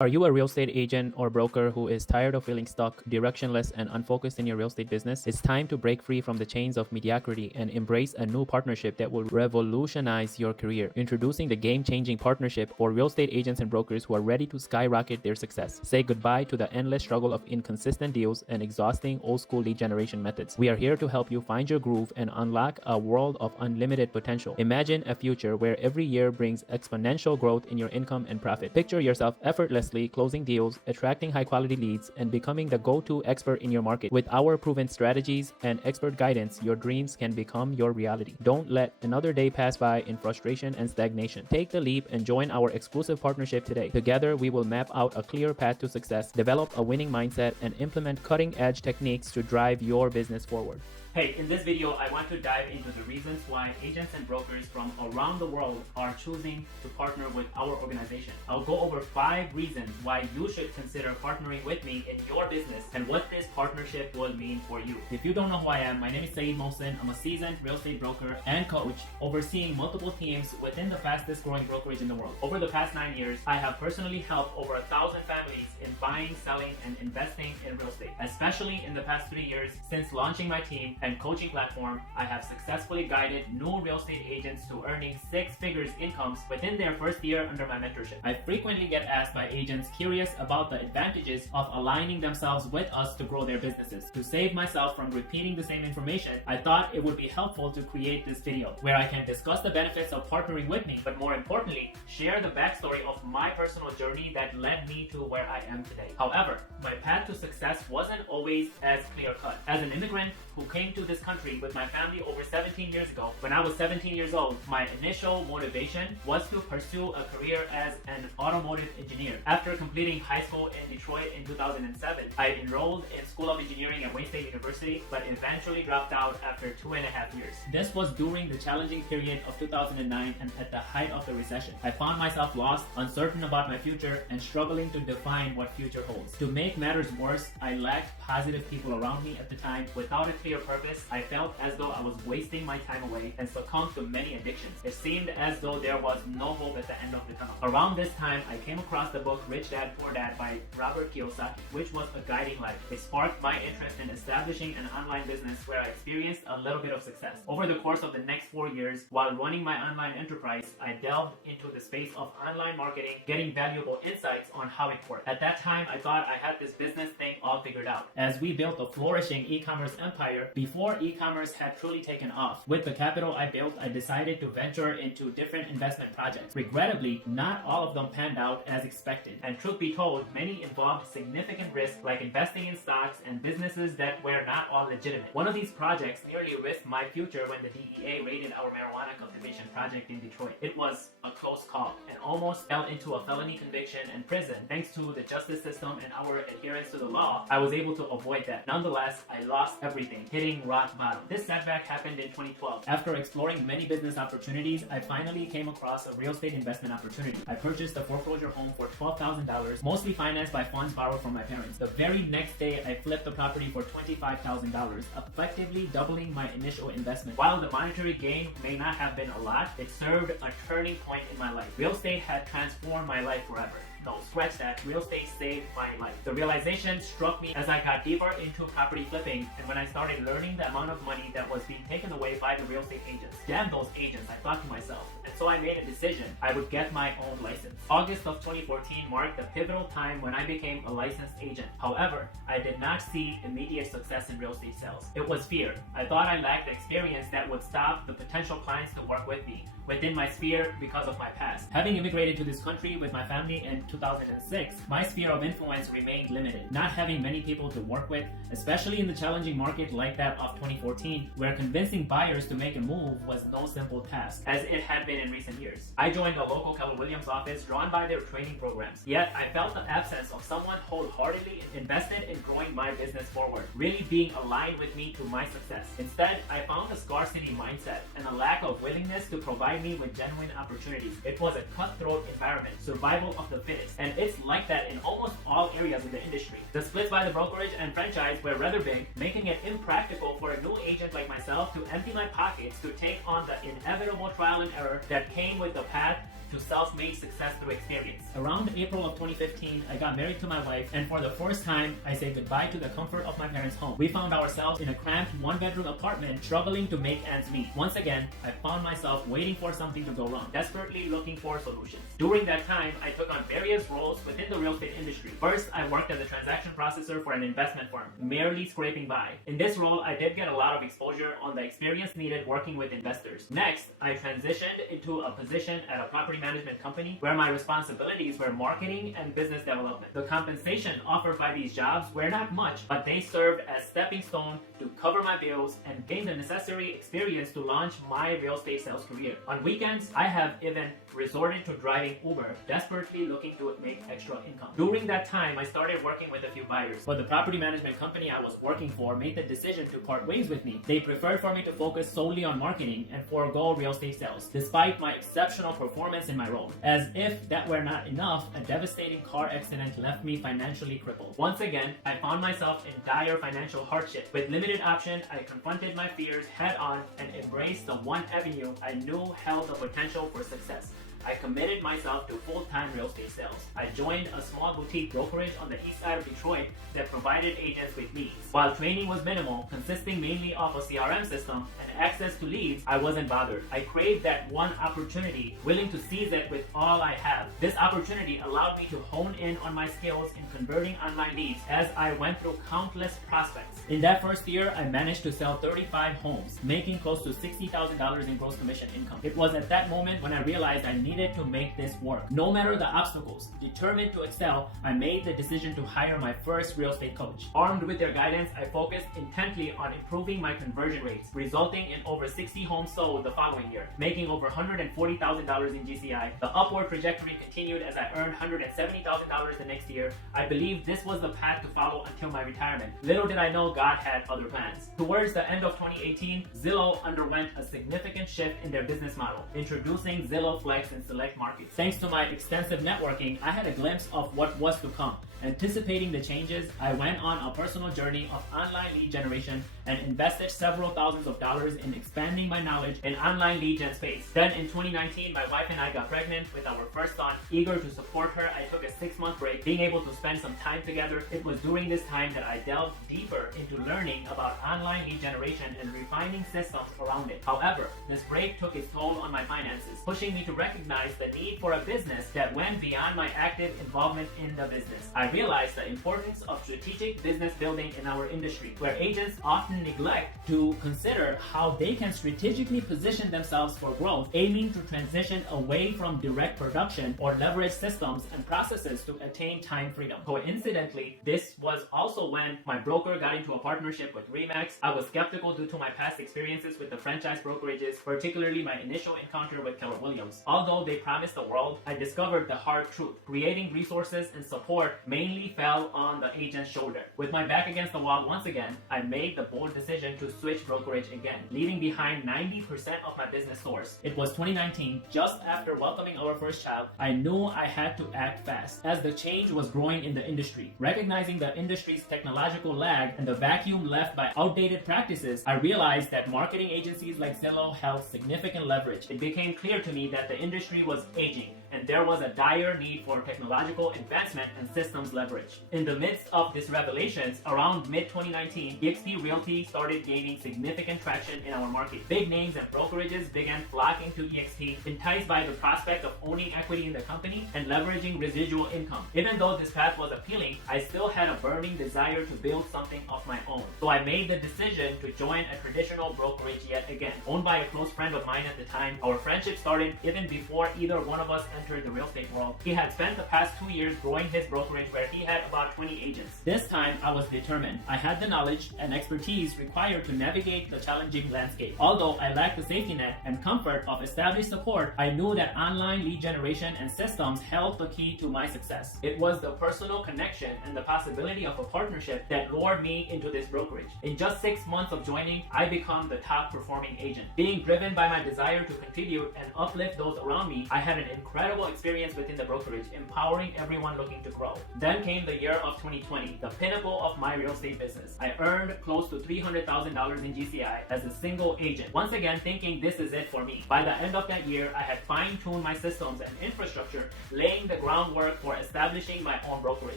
Are you a real estate agent or broker who is tired of feeling stuck, directionless, and unfocused in your real estate business? It's time to break free from the chains of mediocrity and embrace a new partnership that will revolutionize your career. Introducing the game-changing partnership for real estate agents and brokers who are ready to skyrocket their success. Say goodbye to the endless struggle of inconsistent deals and exhausting old-school lead generation methods. We are here to help you find your groove and unlock a world of unlimited potential. Imagine a future where every year brings exponential growth in your income and profit. Picture yourself effortlessly closing deals, attracting high-quality leads, and becoming the go-to expert in your market. With our proven strategies and expert guidance, your dreams can become your reality. Don't let another day pass by in frustration and stagnation. Take the leap and join our exclusive partnership today. Together, we will map out a clear path to success, develop a winning mindset, and implement cutting-edge techniques to drive your business forward. Hey, in this video, I want to dive into the reasons why agents and brokers from around the world are choosing to partner with our organization. I'll go over 5 reasons why you should consider partnering with me in your business and what this partnership will mean for you. If you don't know who I am, my name is Syed Mohsin. I'm a seasoned real estate broker and coach overseeing multiple teams within the fastest growing brokerage in the world. Over the past 9 years, I have personally helped over 1,000 families in buying, selling, and investing in real estate. Especially in the past 3 years since launching my team and coaching platform, I have successfully guided new real estate agents to earning 6 figures incomes within their first year under my mentorship. I frequently get asked by agents curious about the advantages of aligning themselves with us to grow their businesses. To save myself from repeating the same information, I thought it would be helpful to create this video where I can discuss the benefits of partnering with me, but more importantly, share the backstory of my personal journey that led me to where I am today. However, my path to success wasn't always as clear-cut. As an immigrant who came to this country with my family over 17 years ago, when I was 17 years old, my initial motivation was to pursue a career as an automotive engineer. After completing high school in Detroit in 2007, I enrolled in School of Engineering at Wayne State University, but eventually dropped out after 2.5 years. This was during the challenging period of 2009 and at the height of the recession. I found myself lost, uncertain about my future, and struggling to define what future holds. To make matters worse, I lacked positive people around me at the time. Without a clear purpose, I felt as though I was wasting my time away and succumbed to many addictions. It seemed as though there was no hope at the end of the tunnel. Around this time, I came across the book Rich Dad Poor Dad by Robert Kiyosaki, which was a guiding light. It sparked my interest in establishing an online business where I experienced a little bit of success. Over the course of the next 4 years, while running my online enterprise, I delved into the space of online marketing, getting valuable insights on how it worked. At that time, I thought I had this business thing all figured out. As we built a flourishing e-commerce empire before e-commerce had truly taken off. With the capital I built, I decided to venture into different investment projects. Regrettably, not all of them panned out as expected. And truth be told, many involved significant risk, like investing in stocks and businesses that were not all legitimate. One of these projects nearly risked my future when the DEA raided our marijuana cultivation project in Detroit. It was a close call and almost fell into a felony conviction and prison. Thanks to the justice system and our adherence to the law, I was able to avoid that. Nonetheless, I lost everything, hitting rock bottom. This setback happened in 2012. After exploring many business opportunities, I finally came across a real estate investment opportunity. I purchased a foreclosure home for $12,000, mostly financed by funds borrowed from my parents. The very next day, I flipped the property for $25,000, effectively doubling my initial investment. While the monetary gain may not have been a lot, it served a turning point in my life. Real estate had transformed my life forever. No, scratch that. Real estate saved my life. The realization struck me as I got deeper into property flipping and when I started learning the amount of money that was being taken away by the real estate agents. Damn those agents, I thought to myself. And so I made a decision. I would get my own license. August of 2014 marked the pivotal time when I became a licensed agent. However, I did not see immediate success in real estate sales. It was fear. I thought I lacked the experience that would stop the potential clients to work with me within my sphere because of my past. Having immigrated to this country with my family in 2006, my sphere of influence remained limited. Not having many people to work with, especially in the challenging market like that of 2014, where convincing buyers to make a move was no simple task, as it had been in recent years. I joined a local Keller Williams office drawn by their training programs. Yet, I felt the absence of someone wholeheartedly invested in growing my business forward, really being aligned with me to my success. Instead, I found a scarcity mindset and a lack of willingness to provide me with genuine opportunities. It was a cutthroat environment, survival of the fittest, and it's like that in almost all areas of the industry. The splits by the brokerage and franchise were rather big, making it impractical for a new agent like myself to empty my pockets to take on the inevitable trial and error that came with the path to self-made success through experience. Around April of 2015, I got married to my wife, and for the first time, I said goodbye to the comfort of my parents' home. We found ourselves in a cramped one-bedroom apartment, struggling to make ends meet. Once again, I found myself waiting for something to go wrong, desperately looking for solutions. During that time, I took on various roles within the real estate industry. First, I worked as a transaction processor for an investment firm, merely scraping by. In this role, I did get a lot of exposure on the experience needed working with investors. Next, I transitioned into a position at a property management company where my responsibilities were marketing and business development. The compensation offered by these jobs were not much, but they served as stepping stone to cover my bills and gain the necessary experience to launch my real estate sales career. On weekends, I have even resorted to driving Uber, desperately looking to make extra income. During that time, I started working with a few buyers, but the property management company I was working for made the decision to part ways with me. They preferred for me to focus solely on marketing and forego real estate sales, despite my exceptional performance in my role. As if that were not enough, a devastating car accident left me financially crippled. Once again, I found myself in dire financial hardship. With limited option, I confronted my fears head on and embraced the one avenue I knew held the potential for success. I committed myself to full-time real estate sales. I joined a small boutique brokerage on the east side of Detroit that provided agents with leads. While training was minimal, consisting mainly of a CRM system and access to leads, I wasn't bothered. I craved that one opportunity, willing to seize it with all I have. This opportunity allowed me to hone in on my skills in converting online leads as I went through countless prospects. In that first year, I managed to sell 35 homes, making close to $60,000 in gross commission income. It was at that moment when I realized I needed to make this work. No matter the obstacles, determined to excel, I made the decision to hire my first real estate coach. Armed with their guidance, I focused intently on improving my conversion rates, resulting in over 60 homes sold the following year, making over $140,000 in GCI. The upward trajectory continued as I earned $170,000 the next year. I believed this was the path to follow until my retirement. Little did I know God had other plans. Towards the end of 2018, Zillow underwent a significant shift in their business model, introducing Zillow Flex in select markets. Thanks to my extensive networking, I had a glimpse of what was to come. Anticipating the changes, I went on a personal journey of online lead generation and invested several thousands of dollars in expanding my knowledge in online lead gen space. Then in 2019, my wife and I got pregnant with our first son. Eager to support her, I took a 6-month break, being able to spend some time together. It was during this time that I delved deeper into learning about online lead generation and refining systems around it. However, this break took its toll on my finances, pushing me to recognize the need for a business that went beyond my active involvement in the business. I realized the importance of strategic business building in our industry, where agents often neglect to consider how they can strategically position themselves for growth, aiming to transition away from direct production or leverage systems and processes to attain time freedom. Coincidentally, this was also when my broker got into a partnership with Remax. I was skeptical due to my past experiences with the franchise brokerages, particularly my initial encounter with Keller Williams. Although they promised the world, I discovered the hard truth. Creating resources and support mainly fell on the agent's shoulder. With my back against the wall once again, I made the bold decision to switch brokerage again, leaving behind 90% of my business source. It was 2019, just after welcoming our first child. I knew I had to act fast, as the change was growing in the industry. Recognizing the industry's technological lag and the vacuum left by outdated practices, I realized that marketing agencies like Zillow held significant leverage. It became clear to me that the industry was aging, and there was a dire need for technological advancement and systems leverage. In the midst of these revelations, around mid-2019, eXp Realty started gaining significant traction in our market. Big names and brokerages began flocking to eXp, enticed by the prospect of owning equity in the company and leveraging residual income. Even though this path was appealing, I still had a burning desire to build something of my own. So I made the decision to join a traditional brokerage yet again, owned by a close friend of mine at the time. Our friendship started even before either one of us entered the real estate world. He had spent the past 2 years growing his brokerage, where he had about 20 agents. This time, I was determined. I had the knowledge and expertise required to navigate the challenging landscape. Although I lacked the safety net and comfort of established support, I knew that online lead generation and systems held the key to my success. It was the personal connection and the possibility of a partnership that lured me into this brokerage. In just 6 months of joining, I became the top performing agent. Being driven by my desire to contribute and uplift those around me, I had an incredible incredible experience within the brokerage, empowering everyone looking to grow. Then came the year of 2020, the pinnacle of my real estate business. I earned close to $300,000 in GCI as a single agent, once again thinking this is it for me. By the end of that year, I had fine-tuned my systems and infrastructure, laying the groundwork for establishing my own brokerage.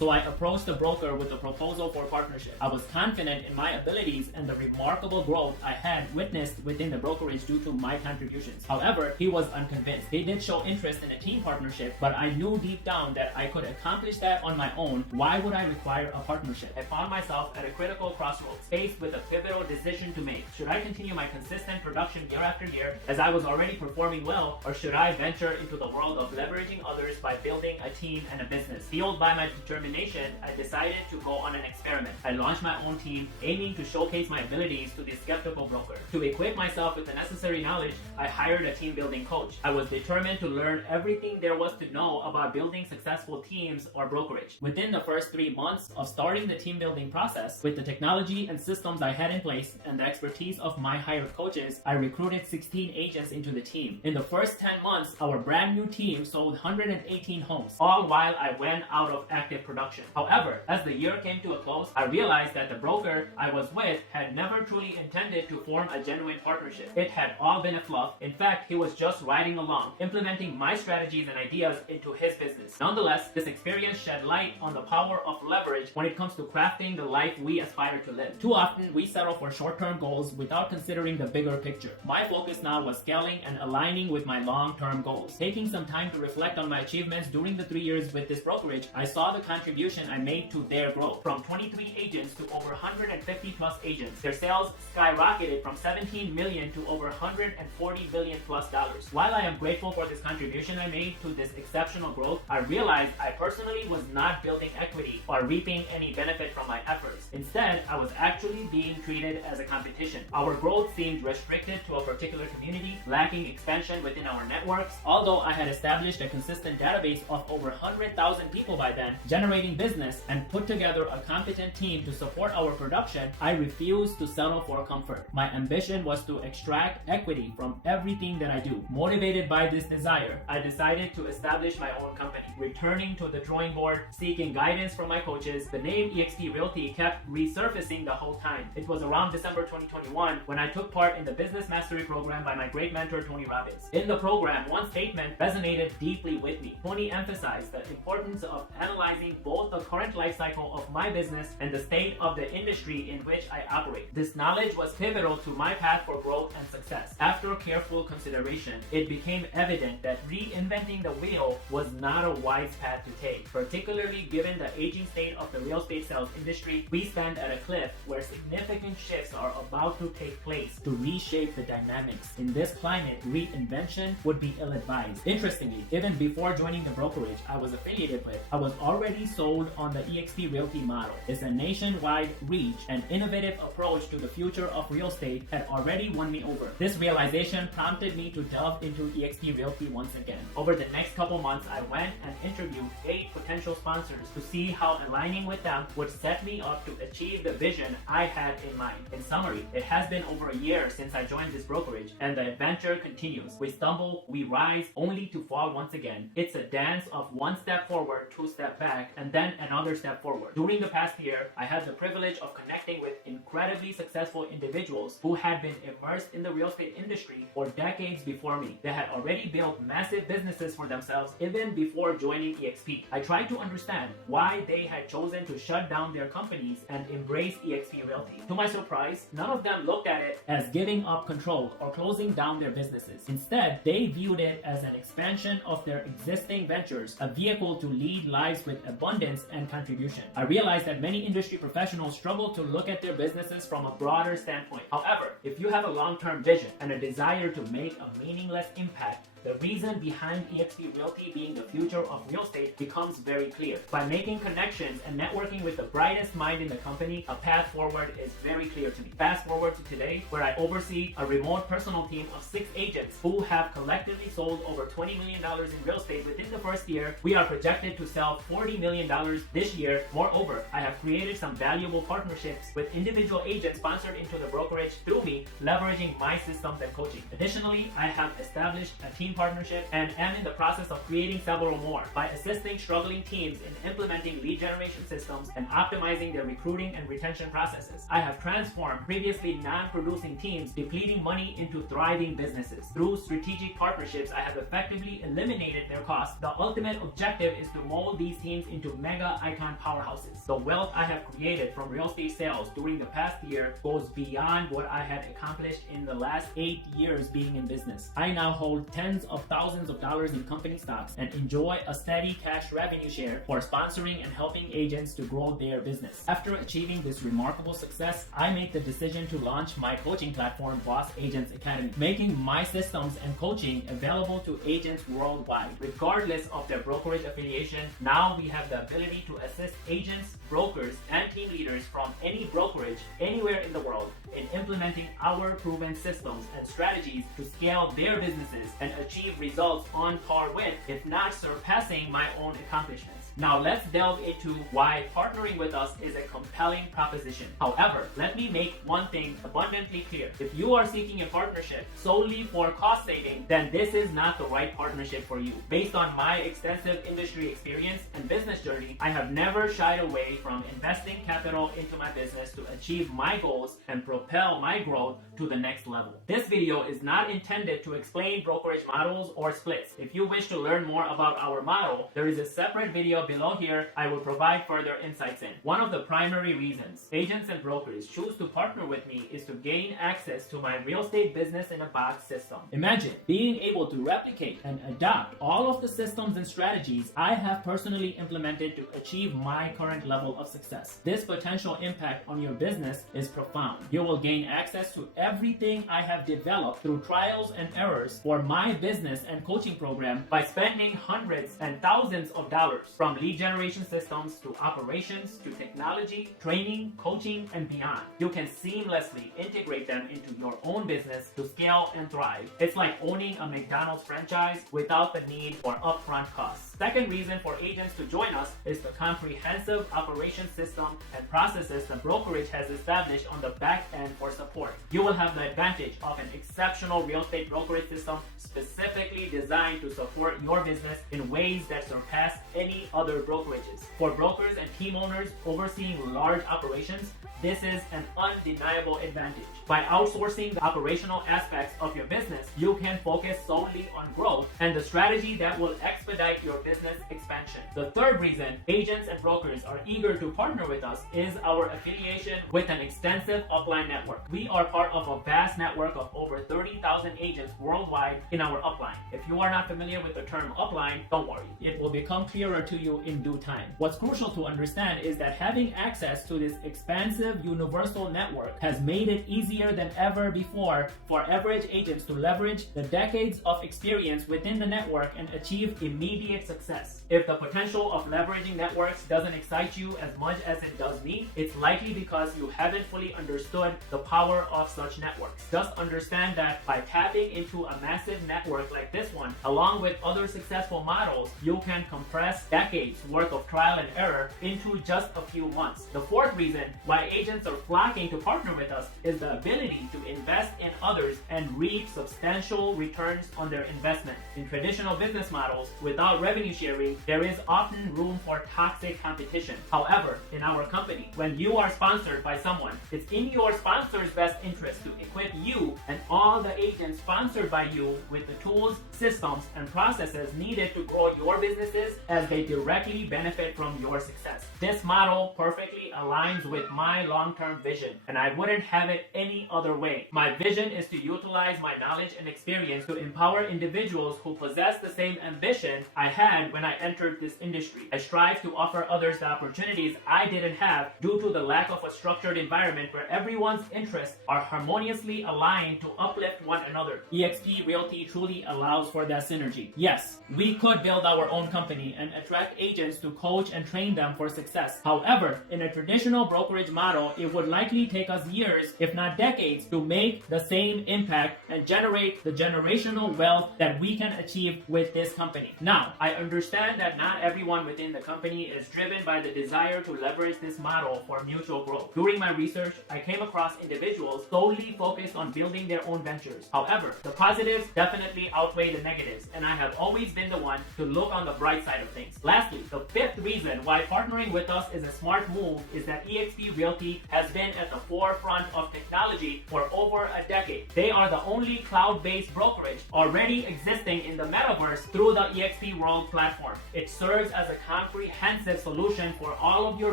So I approached the broker with a proposal for partnership. I was confident in my abilities and the remarkable growth I had witnessed within the brokerage due to my contributions. However, he was unconvinced. He did show interest in a team partnership, but I knew deep down that I could accomplish that on my own. Why would I require a partnership? I found myself at a critical crossroads, faced with a pivotal decision to make. Should I continue my consistent production year after year as I was already performing well, or should I venture into the world of leveraging others by building a team and a business? Fueled by my determination, I decided to go on an experiment. I launched my own team, aiming to showcase my abilities to the skeptical broker. To equip myself with the necessary knowledge, I hired a team building coach. I was determined to learn everything there was to know about building successful teams or brokerage. Within the first 3 months of starting the team building process, with the technology and systems I had in place and the expertise of my hired coaches, I recruited 16 agents into the team. In the first 10 months, our brand new team sold 118 homes, all while I went out of active production. However, as the year came to a close, I realized that the broker I was with had never truly intended to form a genuine partnership. It had all been a fluff. In fact, he was just riding along, implementing my strategies and ideas into his business. Nonetheless, this experience shed light on the power of leverage when it comes to crafting the life we aspire to live. Too often, we settle for short-term goals without considering the bigger picture. My focus now was scaling and aligning with my long-term goals. Taking some time to reflect on my achievements during the 3 years with this brokerage, I saw the contribution I made to their growth. From 23 agents to over 150 plus agents, their sales skyrocketed from 17 million to over 140 million plus dollars. While I am grateful for this contribution I made to this exceptional growth, I realized I personally was not building equity or reaping any benefit from my efforts. Instead, I was actually being treated as a competition. Our growth seemed restricted to a particular community, lacking expansion within our networks. Although I had established a consistent database of over 100,000 people by then, generating business and put together a competent team to support our production, I refused to settle for comfort. My ambition was to extract equity from everything that I do. Motivated by this desire, I decided to establish my own company. Returning to the drawing board, seeking guidance from my coaches, the name eXp Realty kept resurfacing the whole time. It was around December 2021 when I took part in the Business Mastery program by my great mentor, Tony Robbins. In the program, one statement resonated deeply with me. Tony emphasized the importance of analyzing both the current life cycle of my business and the state of the industry in which I operate. This knowledge was pivotal to my path for growth and success. After careful consideration, it became evident that reinventing the wheel was not a wise path to take, particularly given the aging state of the real estate sales industry. We stand at a cliff where significant shifts are about to take place to reshape the dynamics. In this climate, reinvention would be ill-advised. Interestingly, even before joining the brokerage I was affiliated with, I was already sold on the eXp Realty model. It's a nationwide reach and innovative approach to the future of real estate had already won me over. This realization prompted me to delve into eXp Realty once again. Over the next couple months, I went and interviewed 8 potential sponsors to see how aligning with them would set me up to achieve the vision I had in mind. In summary, it has been over a year since I joined this brokerage, and the adventure continues. We stumble, we rise, only to fall once again. It's a dance of 1 step forward, 2 steps back, and then another step forward. During the past year, I had the privilege of connecting with incredibly successful individuals who had been immersed in the real estate industry for decades before me. They had already built massive businesses for themselves even before joining eXp. I tried to understand why they had chosen to shut down their companies and embrace eXp Realty. To my surprise, none of them looked at it as giving up control or closing down their businesses. Instead, they viewed it as an expansion of their existing ventures, a vehicle to lead lives with abundance and contribution. I realized that many industry professionals struggle to look at their businesses from a broader standpoint. However, if you have a long-term vision and a desire to make a meaningless impact, the reason behind eXp Realty being the future of real estate becomes very clear. By making connections and networking with the brightest mind in the company, a path forward is very clear to me. Fast forward to today, where I oversee a remote personal team of 6 agents who have collectively sold over $20 million in real estate within the first year. We are projected to sell $40 million this year. Moreover, I have created some valuable partnerships with individual agents sponsored into the brokerage through me fully leveraging my systems and coaching. Additionally, I have established a team partnership and am in the process of creating several more by assisting struggling teams in implementing lead generation systems and optimizing their recruiting and retention processes. I have transformed previously non-producing teams depleting money into thriving businesses. Through strategic partnerships, I have effectively eliminated their costs. The ultimate objective is to mold these teams into mega icon powerhouses. The wealth I have created from real estate sales during the past year goes beyond what I had accomplished in the last 8 years being in business. I now hold tens of thousands of dollars in company stocks and enjoy a steady cash revenue share for sponsoring and helping agents to grow their business. After achieving this remarkable success, I made the decision to launch my coaching platform, Boss Agents Academy, making my systems and coaching available to agents worldwide, regardless of their brokerage affiliation. Now we have the ability to assist agents, brokers, and team leaders from any brokerage anywhere in the world in implementing our proven systems and strategies to scale their businesses and achieve results on par with, if not surpassing, my own accomplishments. Now let's delve into why partnering with us is a compelling proposition. However, let me make one thing abundantly clear. If you are seeking a partnership solely for cost saving, then this is not the right partnership for you. Based on my extensive industry experience and business journey, I have never shied away from investing capital into my business to achieve my goals and propel my growth to the next level. This video is not intended to explain brokerage models or splits. If you wish to learn more about our model, there is a separate video below here I will provide further insights in. One of the primary reasons agents and brokers choose to partner with me is to gain access to my real estate business in a box system. Imagine being able to replicate and adopt all of the systems and strategies I have personally implemented to achieve my current level of success. This potential impact on your business is profound. You will gain access to everything I have developed through trials and errors for my business and coaching program by spending hundreds and thousands of dollars, from lead generation systems to operations to technology, training, coaching, and beyond. You can seamlessly integrate them into your own business to scale and thrive. It's like owning a McDonald's franchise without the need for upfront costs. Second reason for agents to join us is the comprehensive operation system and processes the brokerage has established on the back end for support. You will have the advantage of an exceptional real estate brokerage system specifically designed to support your business in ways that surpass any other brokerages. For brokers and team owners overseeing large operations, this is an undeniable advantage. By outsourcing the operational aspects of your business, you can focus solely on growth and the strategy that will expedite your business expansion. The third reason agents and brokers are eager to partner with us is our affiliation with an extensive upline network. We are part of a vast network of over 30,000 agents worldwide in our upline. If you are not familiar with the term upline, don't worry. It will become clearer to you in due time. What's crucial to understand is that having access to this expansive universal network has made it easier than ever before for average agents to leverage the decades of experience within the network and achieve immediate success. If the potential of leveraging networks doesn't excite you as much as it does me, it's likely because you haven't fully understood the power of such networks. Just understand that by tapping into a massive network like this one, along with other successful models, you can compress decades worth of trial and error into just a few months. The fourth reason why agents are flocking to partner with us is the ability to invest in others and reap substantial returns on their investment. In traditional business models, without revenue sharing, there is often room for toxic competition. However, in our company, when you are sponsored by someone, it's in your sponsor's best interest to equip you and all the agents sponsored by you with the tools, systems, and processes needed to grow your businesses as they directly benefit from your success. This model perfectly aligns with my long-term vision, and I wouldn't have it any other way. My vision is to utilize my knowledge and experience to empower individuals who possess the same ambition I had when I entered this industry. I strive to offer others the opportunities I didn't have due to the lack of a structured environment where everyone's interests are harmoniously aligned to uplift one another. eXp Realty truly allows for that synergy. Yes, we could build our own company and attract agents to coach and train them for success. However, in a traditional brokerage model, it would likely take us years, if not decades, to make the same impact and generate the generational wealth that we can achieve with this company. Now, I understand that not everyone within the company is driven by the desire to leverage this model for mutual growth. During my research, I came across individuals solely focused on building their own ventures. However, the positives definitely outweigh the negatives, and I have always been the one to look on the bright side of things. Lastly, the fifth reason why partnering with us is a smart move is that eXp Realty has been at the forefront of technology for over a decade. They are the only cloud-based brokerage already existing in the metaverse through the eXp World platform. It serves as a comprehensive solution for all of your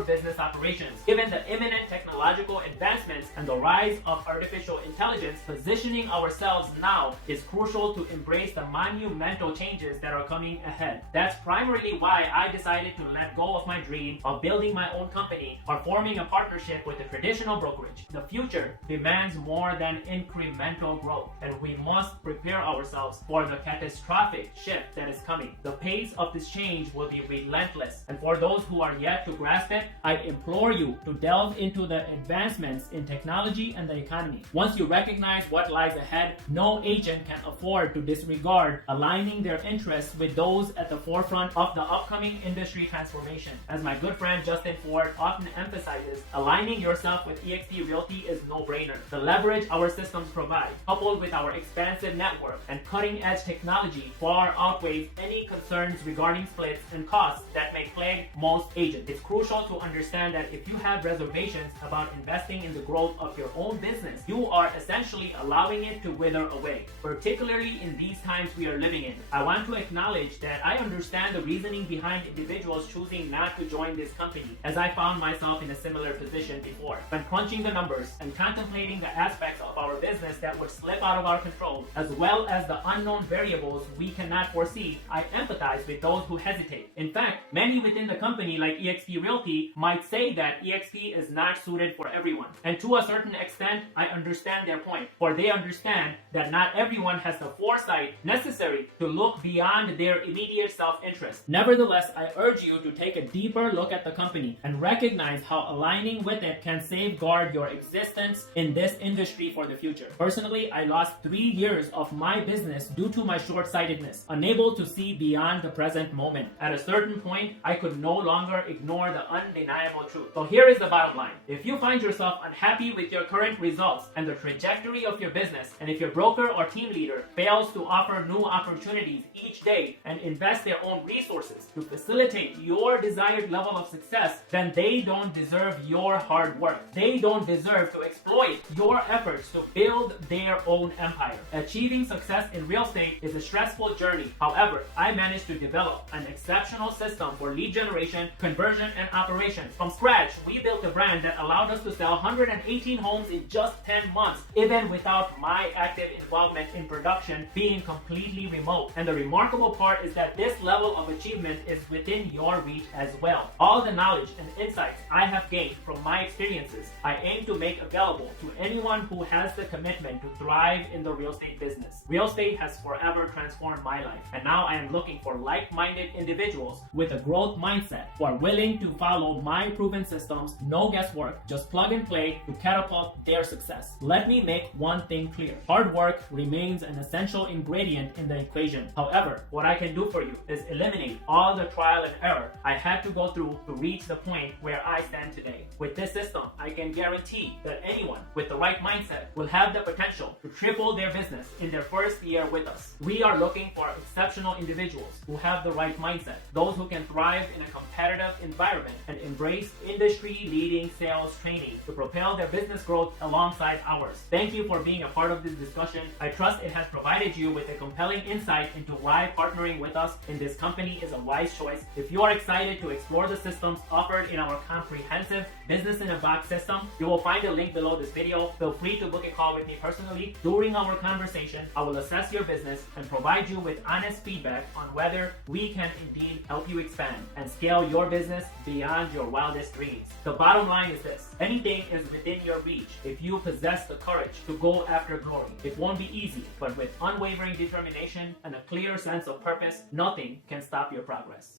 business operations. Given the imminent technological advancements and the rise of artificial intelligence, positioning ourselves now is crucial to embrace the monumental changes that are coming ahead. That's primarily why I decided to let go of my dream of building my own company or forming a partnership with a traditional brokerage. The future demands more than incremental growth, and we must prepare ourselves for the catastrophic shift that is coming. The pace of this change will be relentless, and for those who are yet to grasp it, I implore you to delve into the advancements in technology and the economy. Once you recognize what lies ahead, no agent can afford to disregard aligning their interests with those at the forefront of the upcoming industry transformation. As my good friend Justin Ford often emphasizes, aligning yourself with eXp Realty is no-brainer. The leverage our systems provide, coupled with our expansive network and cutting-edge technology, far outweighs any concerns regarding splits and costs that may plague most agents. It's crucial to understand that if you have reservations about investing in the growth of your own business, you are essentially allowing it to wither away, particularly in these times we are living in. I want to acknowledge that I understand the reasoning behind individuals choosing not to join this company, as I found myself in a similar position before. When crunching the numbers and contemplating the aspects of our business that would slip out of our control, as well as the unknown variables we cannot foresee, I empathize with those who hesitate. In fact, many within the company like eXp Realty might say that eXp is not suited for everyone. And to a certain extent, I understand their point, for they understand that not everyone has the foresight necessary to look beyond their immediate self-interest. Nevertheless, I urge you to take a deeper look at the company and recognize how aligning with it can safeguard your existence in this industry for the future. Personally, I lost 3 years of my business due to my short-sightedness, unable to see beyond the present moment. At a certain point, I could no longer ignore the undeniable truth. So here is the bottom line. If you find yourself unhappy with your current results and the trajectory of your business, and if your broker or team leader fails to offer new opportunities each day and invest their own resources to facilitate your desired level of success, then they don't deserve your hard work. They don't deserve to exploit your efforts to build their own empire. Achieving success in real estate is a stressful journey. However, I managed to develop an exceptional system for lead generation, conversion, and operations. From scratch, we built a brand that allowed us to sell 118 homes in just 10 months, even without my active involvement in production being completely remote. And the remarkable part is that this level of achievement is within your reach as well. All the knowledge and insights I have gained from my experiences, I aim to make available to anyone who has the commitment to thrive in the real estate business. Real estate has forever transformed my life, and now I am looking for like-minded individuals with a growth mindset who are willing to follow my proven systems, no guesswork, just plug and play to catapult their success. Let me make one thing clear. Hard work remains an essential ingredient in the equation. However, what I can do for you is eliminate all the trial and error I had to go through to reach the point where I stand today. With this system, I can guarantee that anyone with the right mindset will have the potential to triple their business in their first year with us. We are looking for exceptional individuals who have the right mindset, those who can thrive in a competitive environment and embrace industry-leading sales training to propel their business growth alongside ours. Thank you for being a part of this discussion. I trust it has provided you with a compelling insight into why partnering with us in this company is a wise choice. If you are excited to explore the systems offered in our comprehensive Business in a Box system, you will find a link below this video. Feel free to book a call with me personally. During our conversation, I will assess your business and provide you with honest feedback on whether we can indeed help you expand and scale your business beyond your wildest dreams. The bottom line is this: anything is within your reach if you possess the courage to go after glory. It won't be easy, but with unwavering determination and a clear sense of purpose, nothing can stop your progress.